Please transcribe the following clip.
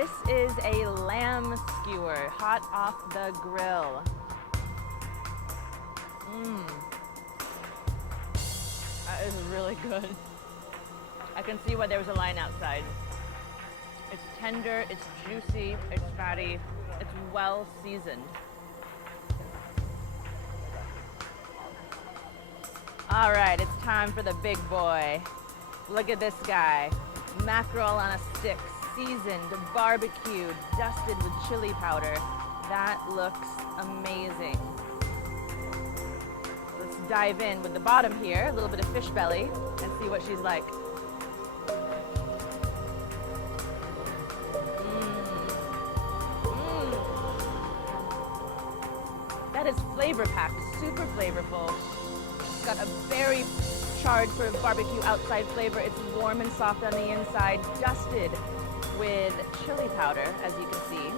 This is a lamb skewer, hot off the grill. That is really good. I can see why there was a line outside. It's tender, it's juicy, it's fatty, it's well seasoned. All right, it's time for the big boy. Look at this guy. Mackerel on a stick, seasoned, barbecued, dusted with chili powder. That looks amazing. Let's dive in with the bottom here, a little bit of fish belly, and see what she's like. That is flavor packed, super flavorful. It's got a very charred sort of barbecue outside flavor. It's warm and soft on the inside, dusted with chili powder, as you can see.